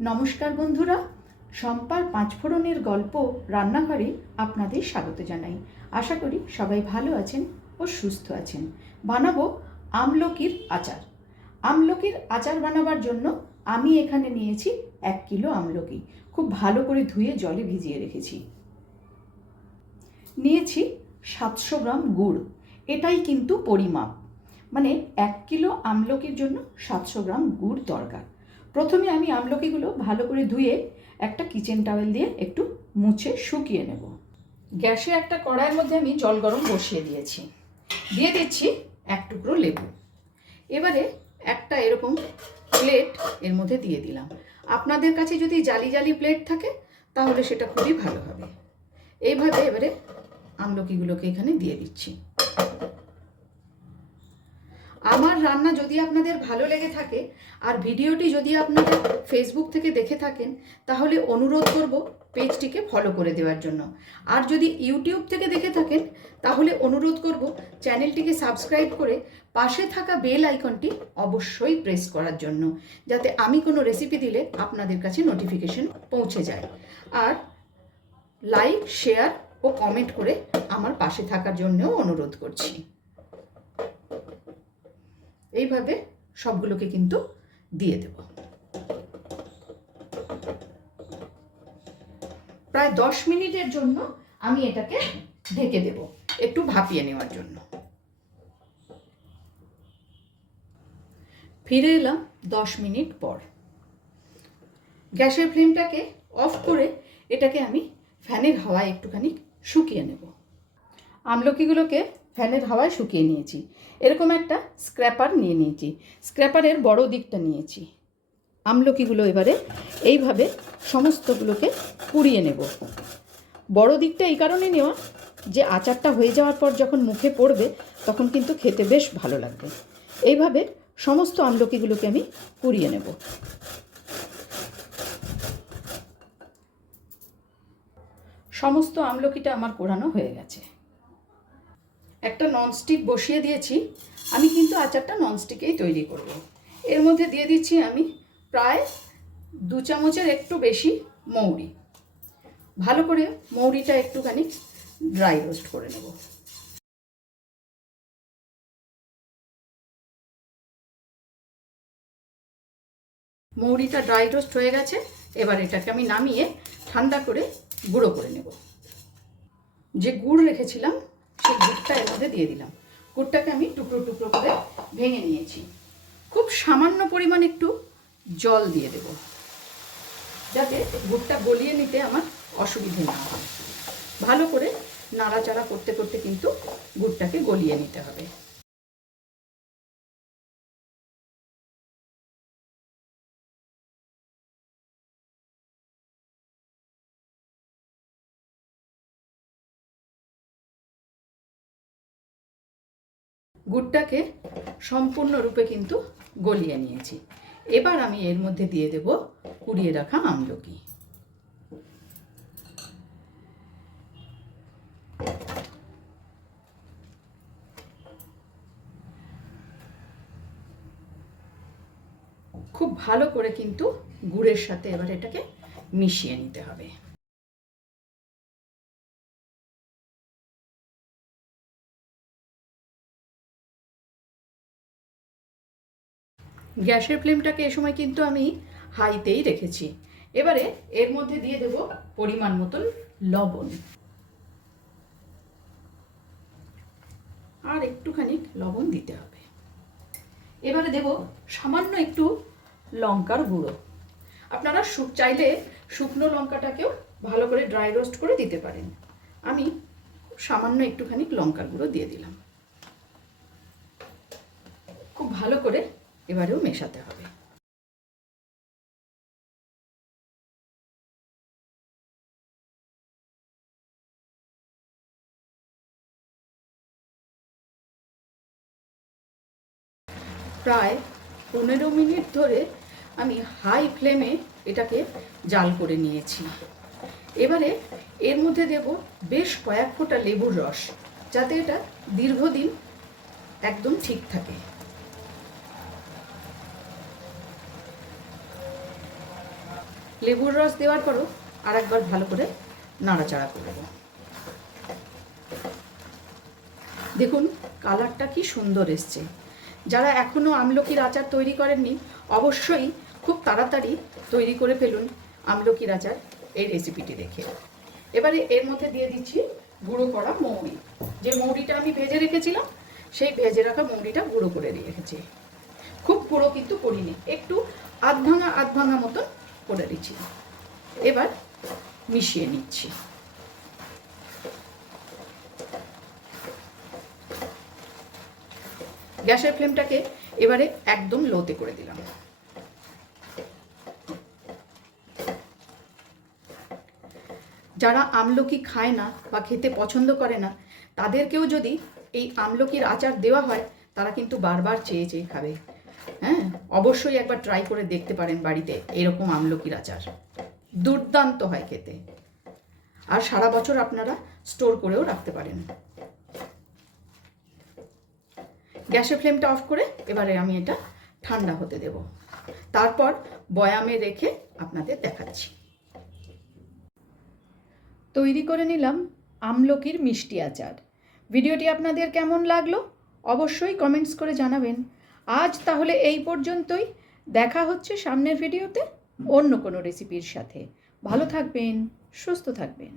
নমস্কার বন্ধুরা, শম্পার পাঁচফোড়নের গল্প রান্নাঘরে আপনাদের স্বাগত জানাই। আশা করি সবাই ভালো আছেন ও সুস্থ আছেন। বানাবো আমলকির আচার। আমলকির আচার বানাবার জন্য আমি এখানে নিয়েছি 1 কিলো আমলকি। খুব ভালো করে ধুয়ে জলে ভিজিয়ে রেখেছি। নিয়েছি 700 গ্রাম গুড়। এটাই কিন্তু পরিমাপ, মানে 1 কিলো আমলকির জন্য 700 গ্রাম গুড় দরকার। প্রথমে আমি আমলকিগুলো ভালো করে ধুয়ে একটা কিচেন টাওয়েল দিয়ে একটু মুছে শুকিয়ে নেব। গ্যাসে একটা কড়াইয়ের মধ্যে আমি জল গরম বসিয়ে দিয়েছি। দিয়ে দিচ্ছি 1 টুকরো লেবু। এবারে একটা এরকম প্লেট এর মধ্যে দিয়ে দিলাম। আপনাদের কাছে যদি জালি জালি প্লেট থাকে তাহলে সেটা খুবই ভালো হবে। এইভাবে এবারে আমলকিগুলোকে এখানে দিয়ে দিচ্ছি। আমার রান্না যদি আপনাদের ভালো লেগে থাকে আর ভিডিওটি যদি আপনাদের ফেসবুক থেকে দেখে থাকেন তাহলে অনুরোধ করব পেজটিকে ফলো করে দেওয়ার জন্য। আর যদি ইউটিউব থেকে দেখে থাকেন তাহলে অনুরোধ করব চ্যানেলটিকে সাবস্ক্রাইব করে পাশে থাকা বেল আইকনটি অবশ্যই প্রেস করার জন্য, যাতে আমি কোনো রেসিপি দিলে আপনাদের কাছে নোটিফিকেশন পৌঁছে যায়। আর লাইক, শেয়ার ও কমেন্ট করে আমার পাশে থাকার জন্যও অনুরোধ করছি। এইভাবে সবগুলোকে কিন্তু দিয়ে দেব। প্রায় 10 মিনিটের জন্য আমি এটাকে ঢেকে দেব, একটু ভাপিয়ে নেওয়ার জন্য। ফিরে এলাম 10 মিনিট পর। গ্যাসের ফ্লেমটাকে অফ করে এটাকে আমি ফ্যানের হাওয়ায় একটুখানি শুকিয়ে নেব। আমলকিগুলোকে ফ্যানের হাওয়ায় শুকিয়ে নিয়েছি। এরকম একটা স্ক্র্যাপার নিয়ে নিয়েছি। স্ক্র্যাপারের বড় দিকটা নিয়েছি। আমলকিগুলো এবারে এইভাবে সমস্তগুলোকে কুড়িয়ে নেব। বড় দিকটা এই কারণে নেওয়া যে আচারটা হয়ে যাওয়ার পর যখন মুখে পড়বে তখন কিন্তু খেতে বেশ ভালো লাগবে। এইভাবে সমস্ত আমলকিগুলোকে আমি কুড়িয়ে নেব। সমস্ত আমলকিটা আমার কোড়ানো হয়ে গেছে। একটা ননস্টিক বসিয়ে দিয়েছি। আমি কিন্তু আচারটা ননস্টিকেই তৈরি করব। এর মধ্যে দিয়ে দিচ্ছি আমি প্রায় 2 চামচের একটু বেশি মৌরি। ভালো করে মৌরিটা একটুখানি ড্রাই রোস্ট করে নেব। মৌরিটা ড্রাই রোস্ট হয়ে গেছে। এবার এটাকে আমি নামিয়ে ঠান্ডা করে গুঁড়ো করে নেব। যে গুড় রেখেছিলাম সেই গুড়টা এর মধ্যে দিয়ে দিলাম। গুড়টাকে আমি টুকরো টুকরো করে ভেঙে নিয়েছি। খুব সামান্য পরিমাণ একটু জল দিয়ে দেব, যাতে গুড়টা গলিয়ে নিতে আমার অসুবিধে না হয়। ভালো করে নাড়াচাড়া করতে করতে কিন্তু গুড়টাকে গলিয়ে নিতে হবে। গুড়টাকে সম্পূর্ণরূপে কিন্তু গলিয়ে নিয়েছি। এবার আমি এর মধ্যে দিয়ে দেব কুড়িয়ে রাখা আমলকি। খুব ভালো করে কিন্তু গুড়ের সাথে এবার এটাকে মিশিয়ে নিতে হবে। গ্যাসের ফ্লেমটাকে এ সময় কিন্তু আমি হাইতেই রেখেছি। এবারে এর মধ্যে দিয়ে দেব পরিমাণ মতন লবণ। আর একটুখানি লবণ দিতে হবে। এবারে দেব সামান্য একটু লঙ্কার গুঁড়ো। আপনারা চাইলে শুকনো লঙ্কাটাকেও ভালো করে ড্রাই রোস্ট করে দিতে পারেন। আমি সামান্য একটুখানি লঙ্কার গুঁড়ো দিয়ে দিলাম। খুব ভালো করে এবারেও মেশাতে হবে। প্রায় 15 মিনিট ধরে আমি হাই ফ্লেমে এটাকে জাল করে নিয়েছি। এবারে এর মধ্যে দেব বেশ কয়েক ফোঁটা লেবুর রস, যাতে এটা দীর্ঘদিন একদম ঠিক থাকে। লেবুর রস দেওয়ার পরও আর একবার ভালো করে নাড়াচাড়া করে দেবো। দেখুন কালারটা কি সুন্দর এসছে। যারা এখনও আমলকির আচার তৈরি করেননি অবশ্যই খুব তাড়াতাড়ি তৈরি করে ফেলুন আমলকির আচার এই রেসিপিটি দেখে। এবারে এর মধ্যে দিয়ে দিচ্ছি গুঁড়ো করা মৌরি। যে মৌরিটা আমি ভেজে রেখেছিলাম সেই ভেজে রাখা মৌরিটা গুঁড়ো করে রেখেছি। খুব গুঁড়ো কিন্তু করিনি, একটু আধ ভাঙা মতন করে দিচ্ছি। এবার মিশিয়ে নিচ্ছি। গ্যাসের ফ্লেমটাকে এবারে একদম লোতে করে দিলাম। যারা আমলকি খায় না বা খেতে পছন্দ করে না তাদেরকেও যদি এই আমলকির আচার দেওয়া হয় তারা কিন্তু বারবার চেয়ে চেয়ে খাবে। হ্যাঁ, অবশ্যই একবার ট্রাই করে দেখতে পারেন বাড়িতে এরকম আমলকির আচার, দুর্দান্ত হয় খেতে। আর সারা বছর আপনারা স্টোর করেও রাখতে পারেন। গ্যাসের ফ্লেমটা অফ করে এবারে আমি এটা ঠান্ডা হতে দেব, তারপর বয়ামে রেখে আপনাদের দেখাচ্ছি। তৈরি করে নিলাম আমলকির মিষ্টি আচার। ভিডিওটি আপনাদের কেমন লাগলো অবশ্যই কমেন্টস করে জানাবেন। আজ তাহলে এই পর্যন্তই, দেখা হচ্ছে সামনের ভিডিওতে অন্য কোনো রেসিপির সাথে। ভালো থাকবেন, সুস্থ থাকবেন।